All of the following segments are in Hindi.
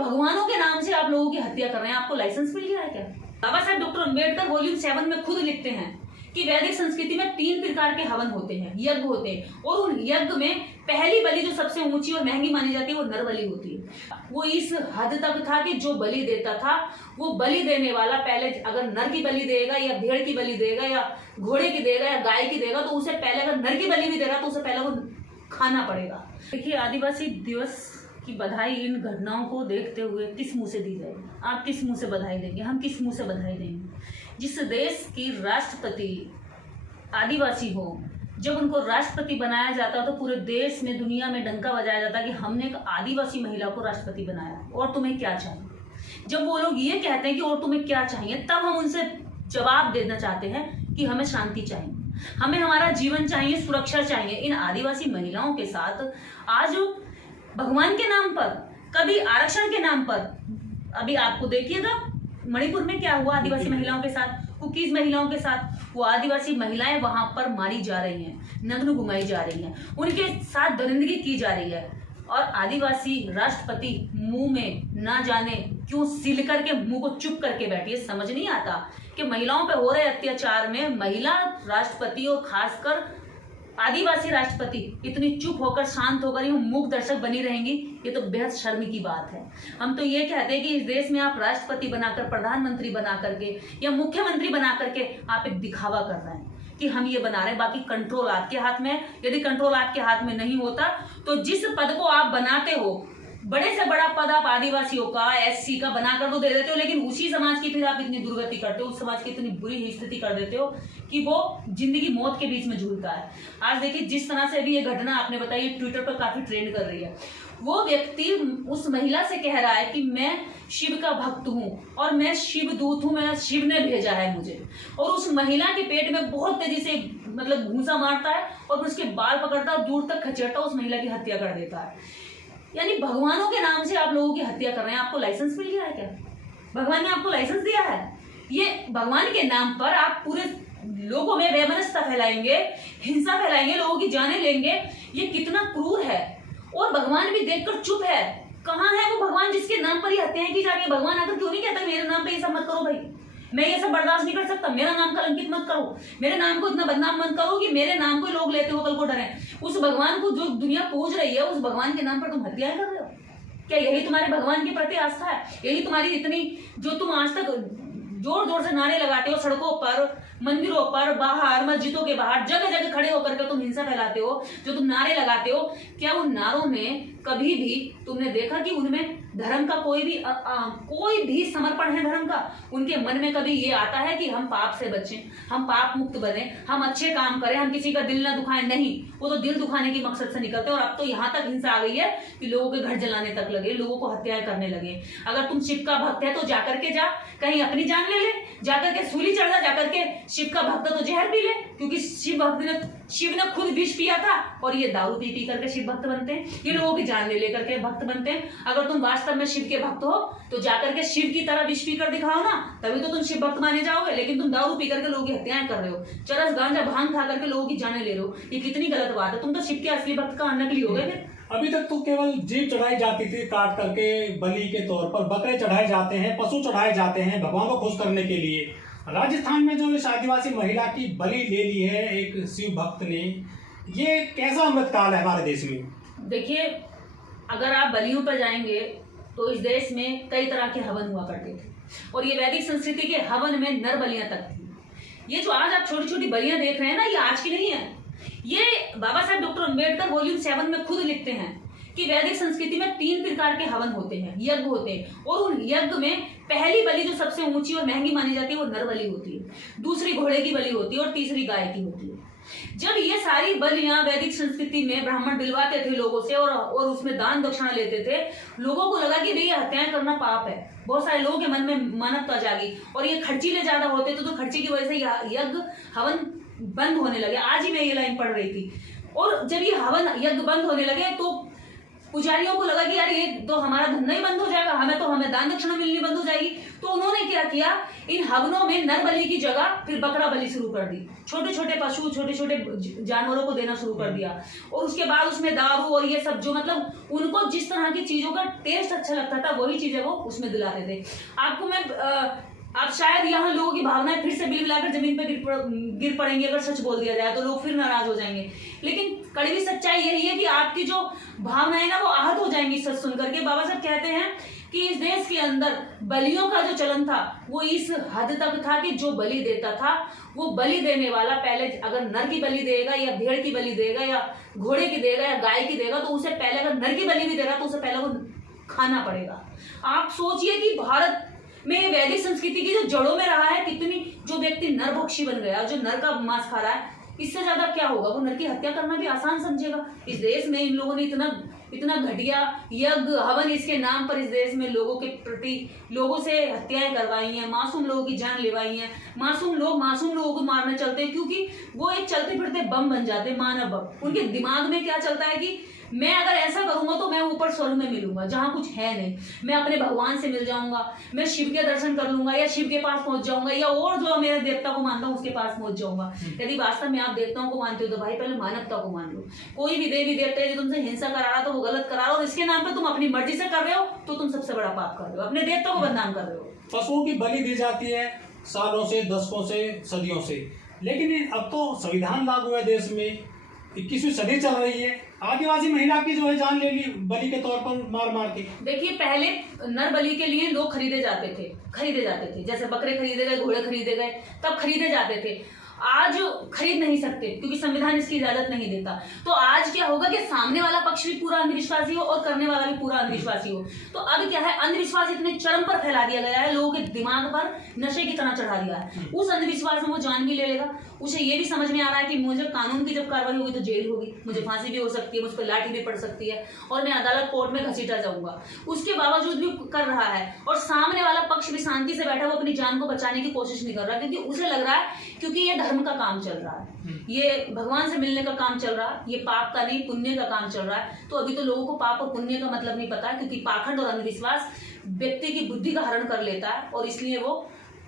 भगवानों के नाम से आप लोगों की हत्या कर रहे हैं। आपको लाइसेंस मिल गया है क्या? बाबा साहब डॉक्टर अम्बेडकर वॉल्यूम 7 में खुद लिखते हैं कि वैदिक संस्कृति में 3 प्रकार के हवन होते हैं, यज्ञ होते हैं, और उन यज्ञ में पहली बलि जो सबसे ऊंची और महंगी मानी जाती है वो नर बलि होती है। वो इस हद तक था कि जो बलि देता था वो बलि देने वाला पहले अगर नर की बलि देगा या भेड़ की बलि देगा या घोड़े की देगा या गाय की देगा तो उसे पहले, अगर नर की बलि भी दे रहा तो उसे पहले वो खाना पड़ेगा। देखिए, आदिवासी दिवस की बधाई इन घटनाओं को देखते हुए किस मुंह से दी जाएगी? आप किस मुंह से बधाई देंगे? हम किस मुंह से बधाई देंगे? जिस देश की राष्ट्रपति आदिवासी हो, जब उनको राष्ट्रपति बनाया जाता तो पूरे देश में, दुनिया में डंका बजाया जाता कि हमने एक आदिवासी महिला को राष्ट्रपति बनाया, और तुम्हें क्या चाहिए? जब वो लोग ये कहते हैं कि और तुम्हें क्या चाहिए, तब हम उनसे जवाब देना चाहते हैं कि हमें शांति चाहिए, हमें हमारा जीवन चाहिए, सुरक्षा चाहिए। इन आदिवासी महिलाओं के साथ आज भगवान के नाम पर, कभी आरक्षण के नाम पर, अभी आपको देखिएगा मणिपुर में क्या हुआ आदिवासी महिलाओं के साथ, कुकीज महिलाओं के साथ। वो आदिवासी महिलाएं वहां पर मारी जा रही हैं, नग्न घुमाई जा रही हैं, उनके साथ दरिंदगी की जा रही है, और आदिवासी राष्ट्रपति मुंह में ना जाने क्यों सिल करके मुंह को चुप करके बैठी है। समझ नहीं आता कि महिलाओं पे हो रहे अत्याचार में महिला राष्ट्रपति और खासकर आदिवासी राष्ट्रपति इतनी चुप होकर, शांत होकर यूं मूक दर्शक बनी रहेंगी, ये तो बेहद शर्म की बात है। हम तो ये कहते हैं कि इस देश में आप राष्ट्रपति बनाकर, प्रधानमंत्री बना करके या मुख्यमंत्री बना करके आप एक दिखावा कर रहे हैं कि हम ये बना रहे हैं, बाकी कंट्रोल आपके हाथ में। यदि कंट्रोल आपके हाथ में नहीं होता तो जिस पद को आप बनाते हो, बड़े से बड़ा पद आप आदिवासियों का, एससी का बनाकर तो दे देते हो, लेकिन उसी समाज की फिर आप इतनी दुर्गति करते हो, उस समाज की इतनी बुरी स्थिति कर देते हो कि वो जिंदगी मौत के बीच में झूलता है। आज देखिए, जिस तरह से अभी ये घटना आपने बताई, ट्विटर पर काफी ट्रेंड कर रही है। वो व्यक्ति उस महिला से कह रहा है कि मैं शिव का भक्त हूँ और मैं शिव दूत हूँ, मैं शिव ने भेजा है मुझे, और उस महिला के पेट में बहुत तेजी से मतलब घूंसा मारता है और उसके बाल पकड़ता है, दूर तक खचेड़ता, उस महिला की हत्या कर देता है। यानी भगवानों के नाम से आप लोगों की हत्या कर रहे हैं। आपको लाइसेंस मिल गया है क्या? भगवान ने आपको लाइसेंस दिया है? ये भगवान के नाम पर आप पूरे लोगों में वैमनस्यता फैलाएंगे, हिंसा फैलाएंगे, लोगों की जानें लेंगे। ये कितना क्रूर है, और भगवान भी देखकर चुप है। कहाँ है वो भगवान जिसके नाम पर ये हत्याएं की जा रही है? भगवान आकर क्यों नहीं कहता मेरे नाम पे ये सब मत करो भाई, मैं ये सब बर्दाश्त नहीं कर सकता, मेरा नाम कलंकित मत करो, मेरे नाम को इतना बदनाम मत करो कि मेरे नाम को लोग लेते हो कल को डरे। उस भगवान को जो दुनिया पूज रही है, उस भगवान के नाम पर तुम हत्याएं कर रहे हो। क्या यही तुम्हारे भगवान के प्रति आस्था है? यही तुम्हारी इतनी, जो तुम आज तक जोर जोर से नारे लगाते हो सड़कों पर, मंदिरों पर, बाहर, मस्जिदों के बाहर, जगह जगह खड़े होकर के तुम हिंसा फैलाते हो, जो तुम नारे लगाते हो, क्या उन नारों में कभी भी तुमने देखा कि उनमें धर्म का कोई भी समर्पण है? धर्म का उनके मन में कभी ये आता है कि हम पाप से बचें, हम पाप मुक्त बने, हम अच्छे काम करें, हम किसी का दिल ना दुखाएं? नहीं, वो तो दिल दुखाने की मकसद से निकलते हैं। और अब तो यहाँ तक हिंसा आ गई है कि लोगों के घर जलाने तक लगे, लोगों को हत्याएं करने लगे। अगर तुम शिव का भक्त है तो जाकर के जा, कहीं अपनी जान ले ले, जाकर के सूली चढ़ जा, जाकर के शिव का भक्त तो जहर पी ले, क्योंकि शिव ने खुद विष पिया था, और ये दारू पी पी करके शिव भक्त बनते हैं, ये लोगों की जान ले लेकर के भक्त बनते हैं। अगर तुम वास्तव में शिव के भक्त हो तो जाकर के शिव की तरह विष पी कर दिखाओ ना, तभी तो तुम शिव भक्त माने जाओगे। लेकिन तुम दारू पी करके लोगों की हत्याएं कर रहे हो, चरस गांजा भांग खा करके लोगों की जाने ले रहे हो, ये कितनी गलत बात है। तुम तो शिव के असली भक्त का नकली हो गए। अभी तक तो केवल जीव चढ़ाई जाती थी काट करके बलि के तौर पर, बकरे चढ़ाए जाते हैं, पशु चढ़ाए जाते हैं भगवान को खुश करने के लिए। राजस्थान में जो इस आदिवासी महिला की बलि ले ली है एक शिव भक्त ने, ये कैसा अमृतकाल है हमारे देश में? देखिए, अगर आप बलियों पर जाएंगे तो इस देश में कई तरह के हवन हुआ करते थे, और ये वैदिक संस्कृति के हवन में नर बलियां तक थी। ये जो आज आप छोटी छोटी बलियां देख रहे हैं ना, ये आज की नहीं है। ये बाबा साहब डॉक्टर अम्बेडकर वॉल्यूम 7 में खुद लिखते हैं कि वैदिक संस्कृति में 3 प्रकार के हवन होते हैं, यज्ञ होते हैं, और उन यज्ञ में पहली बलि जो सबसे ऊंची और महंगी मानी जाती है वो नर बलि होती है, दूसरी घोड़े की बलि होती है, और तीसरी गाय की होती है। जब ये सारी बलियां वैदिक संस्कृति में ब्राह्मण दिलवाते थे लोगों से, और उसमें दान दक्षिणा लेते थे, लोगों को लगा कि भाई ये हत्याएं करना पाप है। बहुत सारे लोगों के मन में मानवता जागी, और ये खर्चीले ज्यादा होते थे, तो खर्चे की वजह से यज्ञ हवन बंद होने लगे। आज ही मैं ये लाइन पढ़ रही थी, और जब ये हवन यज्ञ बंद होने लगे तो पुजारियों को लगा कि यार ये तो हमारा धंधा ही बंद हो जाएगा, हमें दान दक्षिणा मिलनी बंद हो जाएगी। तो उन्होंने क्या किया, इन हवनों में नर बलि की जगह फिर बकरा बलि शुरू कर दी, छोटे छोटे पशु छोटे छोटे जानवरों को देना शुरू कर दिया। और उसके बाद उसमें दारू और ये सब जो मतलब उनको जिस तरह की चीजों का टेस्ट अच्छा लगता था वही चीजें वो उसमें दिलाते थे। आपको मैं आप शायद यहाँ लोगों की भावनाएं फिर से बिल मिलाकर जमीन पर गिर पड़ेंगे अगर सच बोल दिया जाए तो, लोग फिर नाराज हो जाएंगे। लेकिन कड़वी सच्चाई यही है कि आपकी जो भावनाएं ना वो आहत हो जाएंगी सच सुनकर के। बाबा साहब कहते हैं कि इस देश के अंदर बलियों का जो चलन था वो इस हद तक था कि जो बलि देता था वो बलि देने वाला पहले अगर नर की बलि देगा या भेड़ की बलि देगा या घोड़े की देगा या गाय की देगा तो उसे पहले, अगर नर की बलि भी देगा तो उसे पहले वो खाना पड़ेगा। आप सोचिए कि भारत में वैदिक संस्कृति की जो जड़ों में रहा है, कितनी जो व्यक्ति नरभक्षी बन गया, जो नर का मांस खा रहा है, इससे ज्यादा क्या होगा, वो नर की हत्या करना भी आसान समझेगा। इस देश में इन लोगों ने इतना घटिया यज्ञ हवन इसके नाम पर इस देश में लोगों के प्रति लोगों से हत्याएं करवाई हैं, मासूम लोगों की जान लेवाई हैं। मासूम लोगों को मारने चलते हैं क्योंकि वो एक चलते फिरते बम बन जाते हैं, मानव बम। उनके दिमाग में क्या चलता है कि मैं अगर ऐसा करूंगा तो मैं ऊपर स्वर्ग में मिलूंगा जहां कुछ है नहीं, मैं अपने भगवान से मिल जाऊंगा, मैं शिव के दर्शन कर लूंगा या शिव के पास पहुंच जाऊंगा या और जो मेरे देवता को मानता हूं उसके पास पहुंच जाऊंगा। यदि वास्तव में आप देवताओं को मानते हो तो भाई पहले मानवता को मान लो। कोई भी देवी देवता जो तुमसे हिंसा करा रहा तो वो गलत करा रहा, और इसके नाम पे तुम अपनी मर्जी से कर रहे हो तो तुम सबसे बड़ा पाप कर रहे हो, अपने देवता को बदनाम कर रहे हो। पशुओं की बलि दी जाती है सालों से, दशकों से, सदियों से, लेकिन अब तो संविधान लागू है देश में, 21वीं सदी चल रही है, आदिवासी महिला की जो है जान ले ली बलि के तौर पर मार मार के। देखिए पहले नर बलि के लिए लोग खरीदे जाते थे, जैसे बकरे खरीदे गए, घोड़े खरीदे गए, तब खरीदे जाते थे। आज खरीद नहीं सकते क्योंकि संविधान इसकी इजाजत नहीं देता। तो आज क्या होगा कि सामने वाला पक्ष भी पूरा अंधविश्वासी हो और करने वाला भी पूरा अंधविश्वासी हो। तो अब क्या है, अंधविश्वास इतने चरम पर फैला दिया गया है, लोगों के दिमाग पर नशे की तरह चढ़ा दिया है। उस अंधविश्वास में वो जान भी ले लेगा, उसे ये भी समझ में आ रहा है कि मुझे कानून की जब कार्रवाई होगी तो जेल होगी, मुझे फांसी भी हो सकती है, मुझ पर लाठी भी पड़ सकती है और मैं अदालत कोर्ट में घसीटा जाऊंगा। उसके बावजूद भी कर रहा है और सामने वाला पक्ष भी शांति से बैठा, वो अपनी जान को बचाने की कोशिश नहीं कर रहा क्योंकि उसे लग रहा है क्योंकि ये धर्म का काम चल रहा है, ये भगवान से मिलने का काम चल रहा है, ये पाप का नहीं पुण्य का काम चल रहा है। तो अभी तो लोगों को पाप और पुण्य का मतलब नहीं पता है क्योंकि पाखंड और अंधविश्वास व्यक्ति की बुद्धि का हरण कर लेता है और इसलिए वो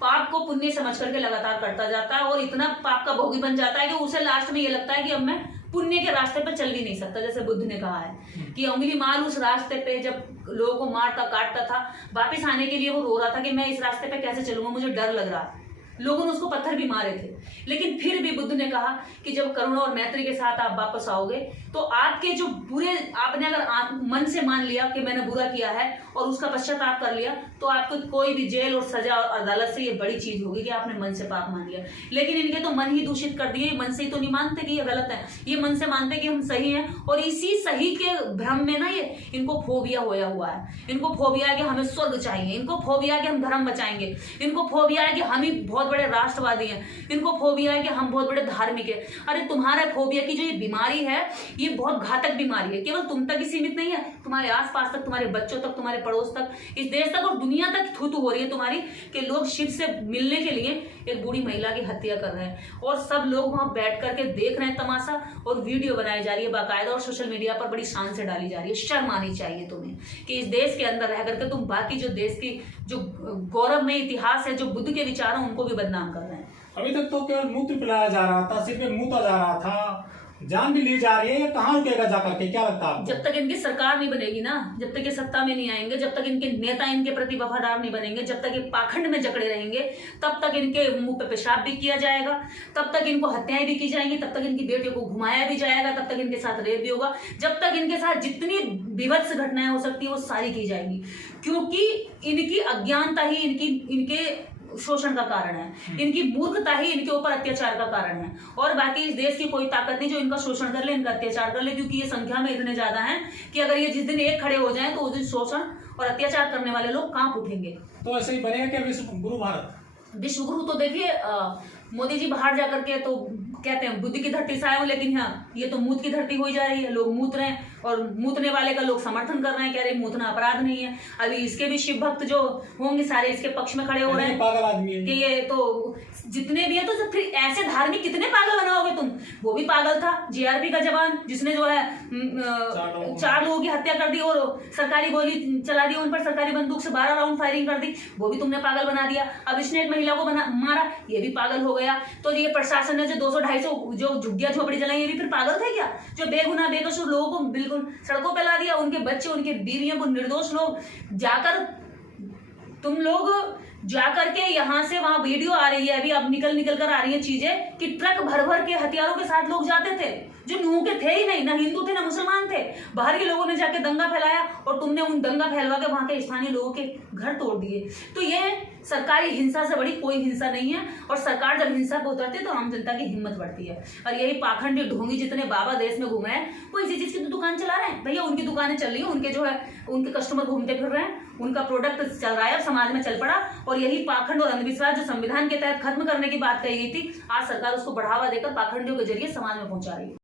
पाप को पुण्य समझ करके लगातार करता जाता है और इतना पाप का भोगी बन जाता है कि उसे लास्ट में ये लगता है कि अब मैं पुण्य के रास्ते पर चल भी नहीं सकता। जैसे बुद्ध ने कहा है कि उंगली मार उस रास्ते पे, जब लोगों को मारता काटता था, वापस आने के लिए वो रो रहा था कि मैं इस रास्ते पे कैसे चलूंगा, मुझे डर लग रहा है। लोगों ने उसको पत्थर भी मारे थे, लेकिन फिर भी बुद्ध ने कहा कि जब करुणा और मैत्री के साथ आप वापस आओगे तो आपके जो बुरे, आपने अगर मन से मान लिया कि मैंने बुरा किया है और उसका पश्चाताप कर लिया तो आपको कोई भी जेल और सजा और अदालत से ये बड़ी चीज होगी कि आपने मन से पाप मान लिया। लेकिन इनके तो मन ही दूषित कर दिए, मन से ही तो नहीं मानते कि ये गलत है, ये मन से मानते कि हम सही हैं और इसी सही के भ्रम में ना ये इनको फोबिया होया हुआ है। इनको फोबिया है कि हमें स्वर्ग चाहिए, इनको फोबिया है कि हम धर्म बचाएंगे, इनको फोबिया है कि हम ही बहुत बड़े राष्ट्रवादी हैं, इनको फोबिया है कि हम बहुत बड़े धार्मिक है। अरे तुम्हारे फोबिया की जो ये बीमारी है ये बहुत घातक बीमारी है, केवल तुम तक ही सीमित नहीं है, तुम्हारे आसपास तक, तुम्हारे बच्चों तक, तुम्हारे पड़ोस तक, इस देश तक और दुनिया तक थू-थू हो रही है तुम्हारी कि लोग शिव से मिलने के लिए एक बूढ़ी महिला की हत्या कर रहे हैं और सब लोग वहां बैठ करके देख रहे हैं तमाशा और वीडियो बनाई जा रही है बाकायदा और सोशल मीडिया पर बड़ी शान से डाली जा रही है। शर्म आनी चाहिए तुम्हें कि इस देश के अंदर रह करके तुम बाकी जो देश की जो गौरवमय इतिहास है, जो बुद्ध के विचार हैं, उनको भी बदनाम कर रहे हैं। अभी तक तो केवल मूत्र पिलाया जा रहा था, सिर पे मूता जा रहा था, जान भी ली जा रही है, ये कहाँ रुकेगा जाकर के, क्या लगता है आपको? जब तक इनकी सरकार नहीं बनेगी ना, जब तक ये सत्ता में नहीं आएंगे, जब तक इनके नेता इनके प्रति वफादार नहीं बनेंगे, जब तक ये पाखंड में जकड़े रहेंगे, तब तक इनके मुंह पे पेशाब भी किया जाएगा, तब तक इनको हत्याएं भी की जाएंगी, तब तक इनकी बेटियों को घुमाया भी जाएगा, तब तक इनके साथ रेप भी होगा, जब तक इनके साथ जितनी विभत्स घटनाएं हो सकती है वो सारी की जाएंगी क्योंकि इनकी अज्ञानता ही इनके शोषण का कारण है, इनकी मूर्खता ही इनके ऊपर अत्याचार का कारण है और बाकी इस देश की कोई ताकत नहीं जो इनका शोषण कर ले, इनका अत्याचार कर ले क्योंकि ये संख्या में इतने ज्यादा हैं कि अगर ये जिस दिन एक खड़े हो जाएं तो उस दिन शोषण और अत्याचार करने वाले लोग कांप उठेंगे। तो ऐसे ही बनेगा क्या विश्व गुरु भारत? विश्व गुरु तो देखिए मोदी जी बाहर जाकर के तो कहते हैं बुद्धि की धरती से आए हो, लेकिन हाँ ये तो मूत की धरती हो जा रही है। लोग मूत रहे हैं और मूतने वाले का लोग समर्थन कर रहे हैं, कह रहे हैं मूतना अपराध नहीं है। अभी इसके भी शिव भक्त जो होंगे सारे इसके पक्ष में खड़े हो रहे हैं पागल आदमी है कि ये तो जितने भी है तो फिर ऐसे धार्मिक कितने पागल बनाओगे तुम। वो भी पागल था जीआरपी का जवान जिसने जो है 4 लोगों की हत्या कर दी और सरकारी गोली चला दी उन पर, सरकारी बंदूक से 12 राउंड फायरिंग कर दी, वो भी तुमने पागल बना दिया। अब इसने एक महिला को मारा, ये भी पागल हो गया। तो ये प्रशासन ने जो 200-250 जो झुग्गियां झोपड़ी जलाई, ये भी फिर पागल थे क्या? जो बेगुनाह बेकसूर लोगों को बिल्कुल सड़कों पे ला दिया, उनके बच्चे उनके बीवियों को, निर्दोष लोग जाकर, तुम लोग जाकर के यहाँ से वहां वीडियो आ रही है अभी, अब निकल कर आ रही है चीजें कि ट्रक भर भर के हथियारों के साथ लोग जाते थे जो नूह के थे ही नहीं, ना हिंदू थे ना मुसलमान थे। बाहर के लोगों ने जाके दंगा फैलाया और तुमने उन दंगा फैलवा के वहां के स्थानीय लोगों के घर तोड़ दिए। तो ये सरकारी हिंसा से बड़ी कोई हिंसा नहीं है। और सरकार जब हिंसा पे उतरती है तो आम जनता की हिम्मत बढ़ती है। और यही पाखंडी ढोंगी जितने बाबा देश में घूम रहे हैं वो इसी चीज की तो दुकान चला रहे हैं भैया। उनकी दुकानें चल रही है, उनके जो है उनके कस्टमर घूमते फिर रहे हैं, उनका प्रोडक्ट चल रहा है और समाज में चल पड़ा। और यही पाखंड और अंधविश्वास जो संविधान के तहत खत्म करने की बात कही गई थी, आज सरकार उसको बढ़ावा देकर पाखंडियों के जरिए समाज में पहुंचा रही है।